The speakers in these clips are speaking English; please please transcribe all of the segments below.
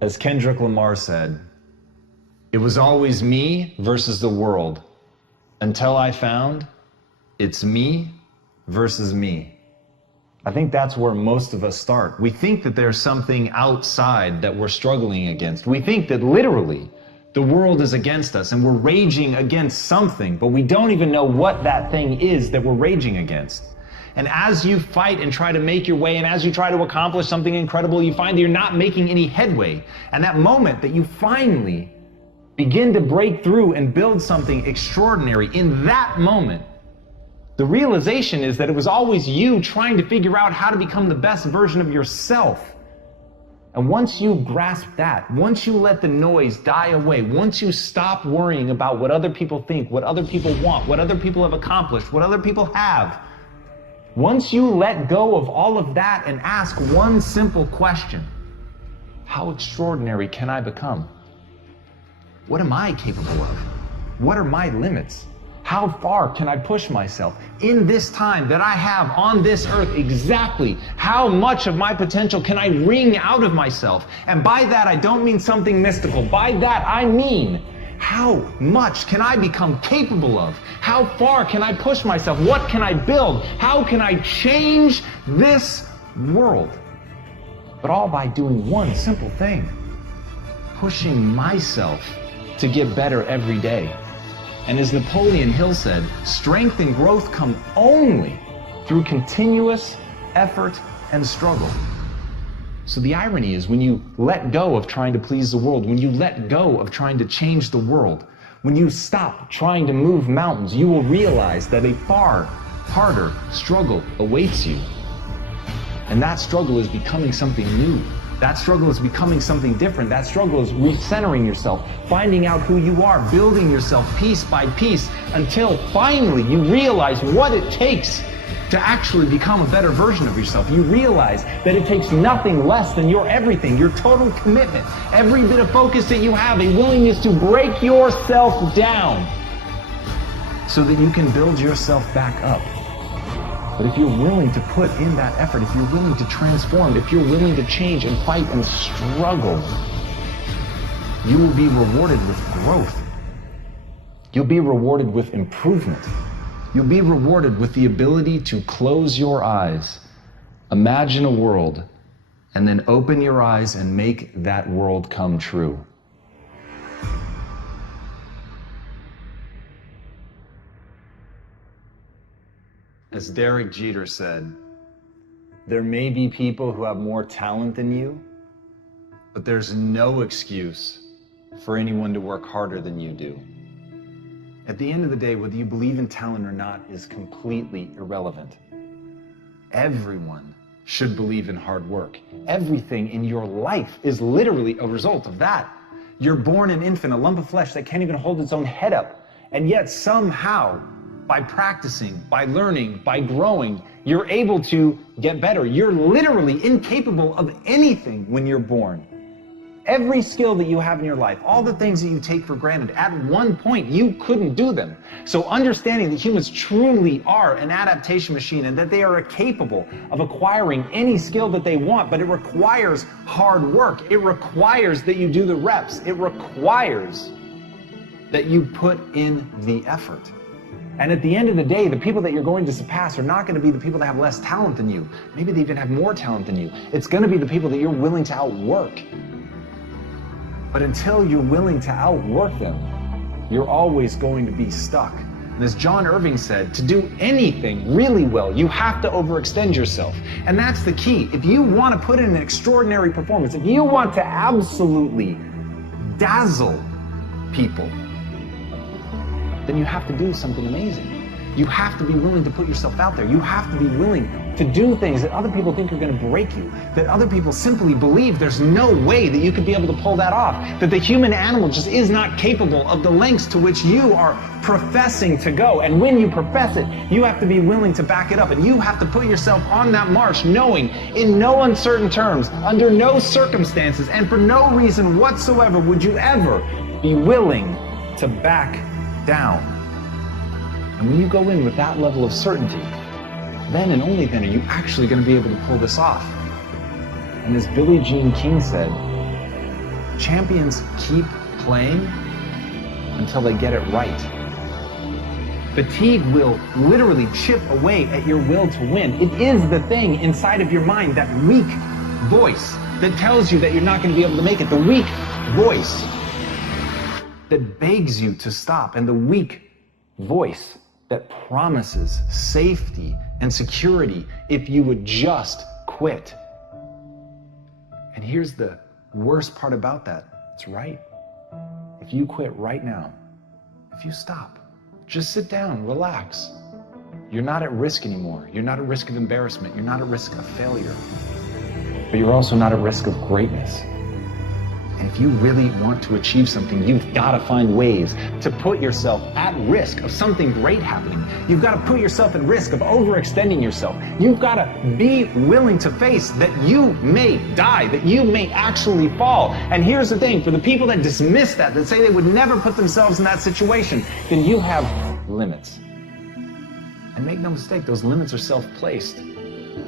As Kendrick Lamar said, it was always me versus the world until I found it's me versus me. I think that's where most of us start. We think that there's something outside that we're struggling against. We think that literally the world is against us and we're raging against something, but we don't even know what that thing is that we're raging against. And as you fight and try to make your way, and as you try to accomplish something incredible, you find that you're not making any headway. And that moment that you finally begin to break through and build something extraordinary, in that moment, the realization is that it was always you trying to figure out how to become the best version of yourself. And once you grasp that, once you let the noise die away, once you stop worrying about what other people think, what other people want, what other people have accomplished, what other people have, once you let go of all of that and ask one simple question, how extraordinary can I become? What am I capable of? What are my limits? How far can I push myself in this time that I have on this earth? Exactly how much of my potential can I wring out of myself? And by that, I don't mean something mystical. By that, I mean, how much can I become capable of? How far can I push myself? What can I build? How can I change this world? But all by doing one simple thing, pushing myself to get better every day. And as Napoleon Hill said, strength and growth come only through continuous effort and struggle. So the irony is, when you let go of trying to please the world, when you let go of trying to change the world, when you stop trying to move mountains, you will realize that a far harder struggle awaits you. And that struggle is becoming something new. That struggle is becoming something different. That struggle is recentering yourself, finding out who you are, building yourself piece by piece until finally you realize what it takes to actually become a better version of yourself. You realize that it takes nothing less than your everything, your total commitment, every bit of focus that you have, a willingness to break yourself down so that you can build yourself back up. But if you're willing to put in that effort, if you're willing to transform, if you're willing to change and fight and struggle, you will be rewarded with growth. You'll be rewarded with improvement. You'll be rewarded with the ability to close your eyes, imagine a world, and then open your eyes and make that world come true. As Derek Jeter said, there may be people who have more talent than you, but there's no excuse for anyone to work harder than you do. At the end of the day, whether you believe in talent or not is completely irrelevant. Everyone should believe in hard work. Everything in your life is literally a result of that. You're born an infant, a lump of flesh that can't even hold its own head up, and yet somehow, by practicing, by learning, by growing, you're able to get better. You're literally incapable of anything when you're born. Every skill that you have in your life, all the things that you take for granted, at one point you couldn't do them. So understanding that humans truly are an adaptation machine and that they are capable of acquiring any skill that they want, but it requires hard work. It requires that you do the reps. It requires that you put in the effort. And at the end of the day, the people that you're going to surpass are not going to be the people that have less talent than you. Maybe they even have more talent than you. It's going to be the people that you're willing to outwork. But until you're willing to outwork them, you're always going to be stuck. And as John Irving said, to do anything really well, you have to overextend yourself. And that's the key. If you want to put in an extraordinary performance, if you want to absolutely dazzle people, then you have to do something amazing. You have to be willing to put yourself out there. You have to be willing to do things that other people think are going to break you, that other people simply believe there's no way that you could be able to pull that off, that the human animal just is not capable of the lengths to which you are professing to go. And when you profess it, you have to be willing to back it up, and you have to put yourself on that march knowing in no uncertain terms, under no circumstances, and for no reason whatsoever would you ever be willing to back down. And when you go in with that level of certainty, then and only then are you actually going to be able to pull this off. And as Billie Jean King said, Champions keep playing until they get it right. Fatigue will literally chip away at your will to win. It is the thing inside of your mind, that weak voice that tells you that you're not going to be able to make it. The weak voice that begs you to stop, and the weak voice that promises safety and security if you would just quit. And here's the worst part about that. It's right. If you quit right now, if you stop, just sit down, relax. You're not at risk anymore. You're not at risk of embarrassment. You're not at risk of failure. But you're also not at risk of greatness. And if you really want to achieve something, you've got to find ways to put yourself at risk of something great happening. You've got to put yourself at risk of overextending yourself. You've got to be willing to face that you may die, that you may actually fall. And here's the thing, for the people that dismiss that say they would never put themselves in that situation, then you have limits. And make no mistake, those limits are self-placed.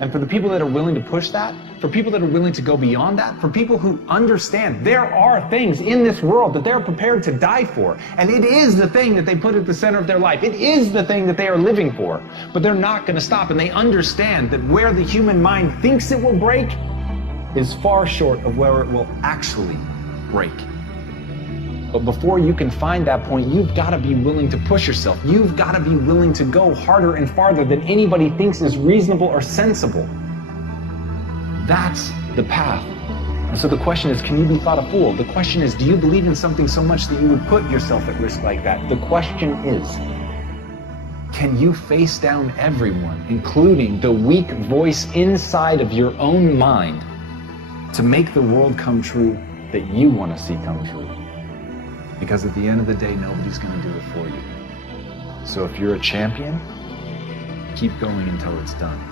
And for the people that are willing to push that, for people that are willing to go beyond that, for people who understand there are things in this world that they're prepared to die for, and it is the thing that they put at the center of their life. It is the thing that they are living for, but they're not going to stop, and they understand that where the human mind thinks it will break is far short of where it will actually break. But before you can find that point, you've got to be willing to push yourself. You've got to be willing to go harder and farther than anybody thinks is reasonable or sensible. That's the path. And so the question is, can you be thought a fool? The question is, do you believe in something so much that you would put yourself at risk like that? The question is, can you face down everyone, including the weak voice inside of your own mind, to make the world come true that you want to see come true? Because at the end of the day, nobody's going to do it for you. So if you're a champion, keep going until it's done.